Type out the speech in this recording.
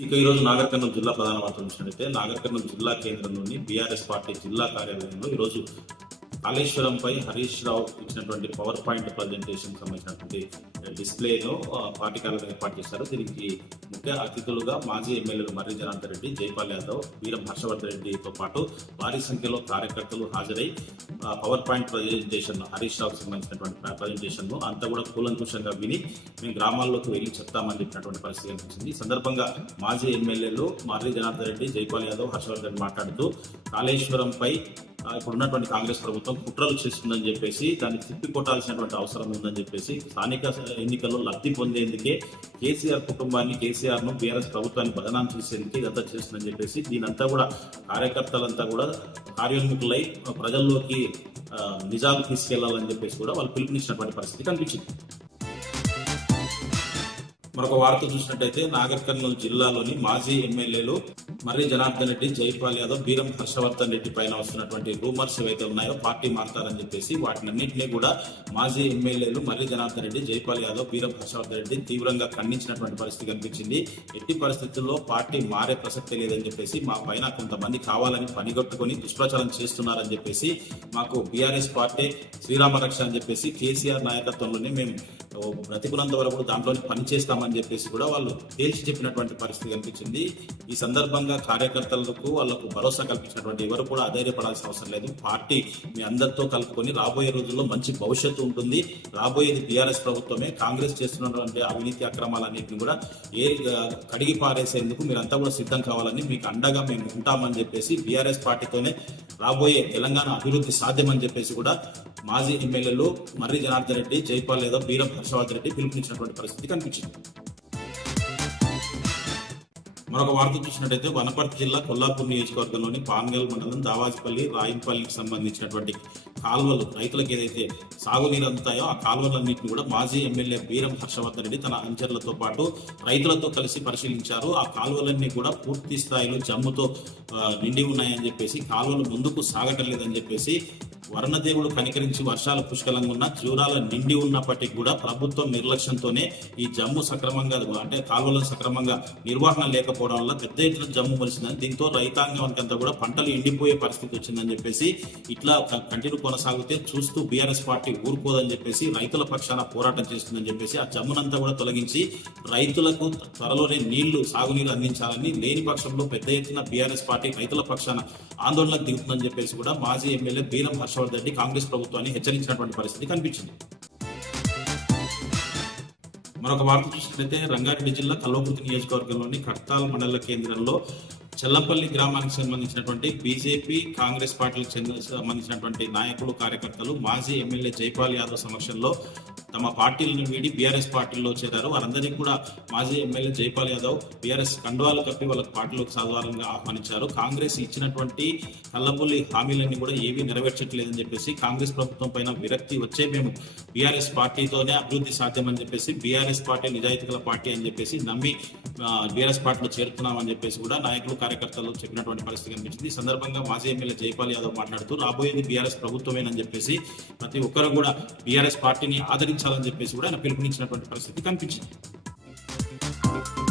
ఈరోజు నాగర్ కర్నూలు జిల్లా ప్రధాన వార్తలు చూసినట్లయితే నాగర్ కర్నూలు జిల్లా కేంద్రంలోని బీఆర్ఎస్ పార్టీ జిల్లా కార్యాలయంలో ఈరోజు కాళేశ్వరంపై హరీష్ రావు ఇచ్చినటువంటి పవర్ పాయింట్ ప్రజెంటేషన్ సంబంధించినటువంటి డిస్ప్లేను పార్టీ కార్యాలయం ఏర్పాటు చేశారు. దీనికి ముఖ్య అతిథులుగా మాజీ ఎమ్మెల్యేలు మర్రి జనార్దన్ రెడ్డి, జైపాల్ యాదవ్, వీరం హర్షవర్ధన్ రెడ్డితో పాటు భారీ సంఖ్యలో కార్యకర్తలు హాజరై పవర్ పాయింట్ ప్రజెంటేషన్ హరీష్ రావుకు సంబంధించినటువంటి ప్రజెంటేషన్ అంతా కూడా కూలంకుషంగా విని మేము గ్రామాల్లోకి వెళ్లి చెప్తామని చెప్పినటువంటి పరిస్థితి కనిపించింది. ఈ సందర్భంగా మాజీ ఎమ్మెల్యేలు మర్రి జనార్దన్ రెడ్డి, జైపాల్ యాదవ్, హర్షవర్ధన్ మాట్లాడుతూ కాళేశ్వరంపై ఇప్పుడు ఉన్నటువంటి కాంగ్రెస్ ప్రభుత్వం కుట్రలు చేస్తుందని చెప్పేసి దాన్ని తిప్పికొట్టాల్సినటువంటి అవసరం ఉందని చెప్పేసి స్థానిక ఎన్నికల్లో లబ్ధి పొందేందుకే కేసీఆర్ కుటుంబాన్ని, కేసీఆర్ ను బీఆర్ఎస్ ప్రభుత్వాన్ని బదనాం చేసేందుకే ఇదంతా చేస్తుందని చెప్పేసి దీనంతా కూడా కార్యకర్తలంతా కూడా కార్యోన్ముఖులై ప్రజల్లోకి నిజాలు తీసుకెళ్లాలని చెప్పేసి కూడా వాళ్ళు పిలుపునిచ్చినటువంటి పరిస్థితి కనిపించింది. మరొక వార్త చూసినట్టయితే నాగర్ కర్నూలు జిల్లాలోని మాజీ ఎమ్మెల్యేలు మర్రి జనార్దన్ రెడ్డి, జైపాల్ యాదవ్, వీరం హర్షవర్ధన్ రెడ్డి పైన వస్తున్నటువంటి రూమర్స్ ఏవైతే ఉన్నాయో పార్టీ మారుతారని చెప్పేసి వాటినన్నింటినీ కూడా మాజీ ఎమ్మెల్యేలు మర్రి జనార్దన్ రెడ్డి, జైపాల్ యాదవ్, వీరం హర్షవర్ధన్ రెడ్డి తీవ్రంగా ఖండించినటువంటి పరిస్థితి కనిపించింది. ఎట్టి పరిస్థితుల్లో పార్టీ మారే ప్రసక్తి లేదని చెప్పేసి మా పైన కొంతమంది కావాలని పనిగొట్టుకుని దుష్ప్రచారం చేస్తున్నారని చెప్పేసి మాకు బీఆర్ఎస్ పార్టీ శ్రీరామరక్ష అని చెప్పేసి కేసీఆర్ నాయకత్వంలోనే మేము బ్రతికున్నంత వరకు దాంట్లోనే పనిచేస్తామని చెప్పేసి కూడా వాళ్ళు తేల్చి చెప్పినటువంటి పరిస్థితి కనిపించింది. ఈ సందర్భంగా కార్యకర్తలకు వాళ్లకు భరోసా కల్పించినటువంటి ఎవరు కూడా అధైర్యపడాల్సిన అవసరం లేదు. పార్టీ మీ అందరితో కలుపుకొని రాబోయే రోజుల్లో మంచి భవిష్యత్తు ఉంటుంది. రాబోయేది బీఆర్ఎస్ ప్రభుత్వమే. కాంగ్రెస్ చేస్తున్నటువంటి అవినీతి అక్రమాలన్నింటినీ కూడా కడిగి పారేసేందుకు మీరంతా కూడా సిద్ధం కావాలని మీకు అండగా మేము ఉంటామని చెప్పేసి బీఆర్ఎస్ పార్టీతోనే రాబోయే తెలంగాణ అభివృద్ధి సాధ్యమని చెప్పేసి కూడా మాజీ ఎమ్మెల్యేలు మర్రి జనార్దన్ రెడ్డి, జైపాల్ యాదవ్, వీరం హర్షవర్ధన్ రెడ్డి పిలుపునిచ్చినటువంటి పరిస్థితి కనిపించింది. మరొక వార్త చూసినట్టయితే వనపర్తి జిల్లా కొల్లాపూర్ నియోజకవర్గంలోని పాన్గల్ మండలం దావాజిపల్లి, రాయింపల్లికి సంబంధించినటువంటి కాలువలు రైతులకు ఏదైతే సాగునీరు అందుతాయో ఆ కాలువలన్నింటినీ కూడా మాజీ ఎమ్మెల్యే వీరం హర్షవర్ధన్ రెడ్డి తన అంచర్లతో పాటు రైతులతో కలిసి పరిశీలించారు. ఆ కాలువలన్నీ కూడా పూర్తి స్థాయిలో జమ్ముతో నిండి ఉన్నాయని చెప్పేసి, కాలువలు ముందుకు సాగటం లేదని చెప్పేసి, వర్ణదేవుడు కనికరించి వర్షాలు పుష్కలంగా ఉన్న జూరాల నిండి ఉన్నప్పటికీ కూడా ప్రభుత్వం నిర్లక్ష్యంతోనే ఈ జమ్ము సక్రమంగా అంటే కాలువలను సక్రమంగా నిర్వహణ లేకపోవడం వల్ల పెద్ద ఎత్తున జమ్ము మొలిసిందని, దీంతో రైతాంగానికంతా కూడా పంటలు ఎండిపోయే పరిస్థితి వచ్చిందని చెప్పేసి, ఇట్లా కంటిన్యూ కొనసాగితే చూస్తూ బీఆర్ఎస్ పార్టీ ఊరుకోదని చెప్పేసి రైతుల పక్షాన పోరాటం చేస్తుందని చెప్పేసి ఆ జమ్మునంతా కూడా తొలగించి రైతులకు త్వరలోనే సాగునీరు అందించాలని, లేని పక్షంలో పెద్ద ఎత్తున బీఆర్ఎస్ పార్టీ రైతుల పక్షాన ఆందోళనకు దిగుతుందని చెప్పేసి కూడా మాజీ ఎమ్మెల్యే వీరం హర్షవర్ధన్ రెడ్డి కాంగ్రెస్ ప్రభుత్వాన్ని హెచ్చరించినటువంటి పరిస్థితి కనిపించింది. మరొక వార్త చూసినట్లయితే రంగారెడ్డి జిల్లా కల్వకుర్తి నియోజకవర్గంలోని కట్టాల్ మండల కేంద్రంలో చెల్లంపల్లి గ్రామానికి సంబంధించినటువంటి బీజేపీ, కాంగ్రెస్ పార్టీలకు సంబంధించినటువంటి నాయకులు, కార్యకర్తలు మాజీ ఎమ్మెల్యే జైపాల్ యాదవ్ సమక్షంలో తమ పార్టీలను వీడి బీఆర్ఎస్ పార్టీలో చేరారు. వారందరికీ కూడా మాజీ ఎమ్మెల్యే జైపాల్ యాదవ్ బీఆర్ఎస్ కండువాలు కప్పి వాళ్ళకి పార్టీలోకి సాధారణంగా ఆహ్వానించారు. కాంగ్రెస్ ఇచ్చినటువంటి కల్లబుల్లి హామీలన్నీ కూడా ఏవీ నెరవేర్చట్లేదని చెప్పేసి, కాంగ్రెస్ ప్రభుత్వం పైన విరక్తి వచ్చే మేము బీఆర్ఎస్ పార్టీతోనే అభివృద్ధి సాధ్యమని చెప్పేసి, బీఆర్ఎస్ పార్టీ నిజాయితీ గల పార్టీ అని చెప్పేసి నమ్మి బీఆర్ఎస్ పార్టీలో చేరుతున్నామని చెప్పేసి కూడా నాయకులు, కార్యకర్తలు చెప్పినటువంటి పరిస్థితి కనిపించింది. ఈ సందర్భంగా మాజీ ఎమ్మెల్యే జైపాల్ యాదవ్ మాట్లాడుతూ రాబోయేది బీఆర్ఎస్ ప్రభుత్వమేనని చెప్పేసి ప్రతి ఒక్కరు కూడా బీఆర్ఎస్ పార్టీని ఆదరించాలని చెప్పేసి కూడా ఆయన పిలుపునిచ్చినటువంటి పరిస్థితి కనిపించింది.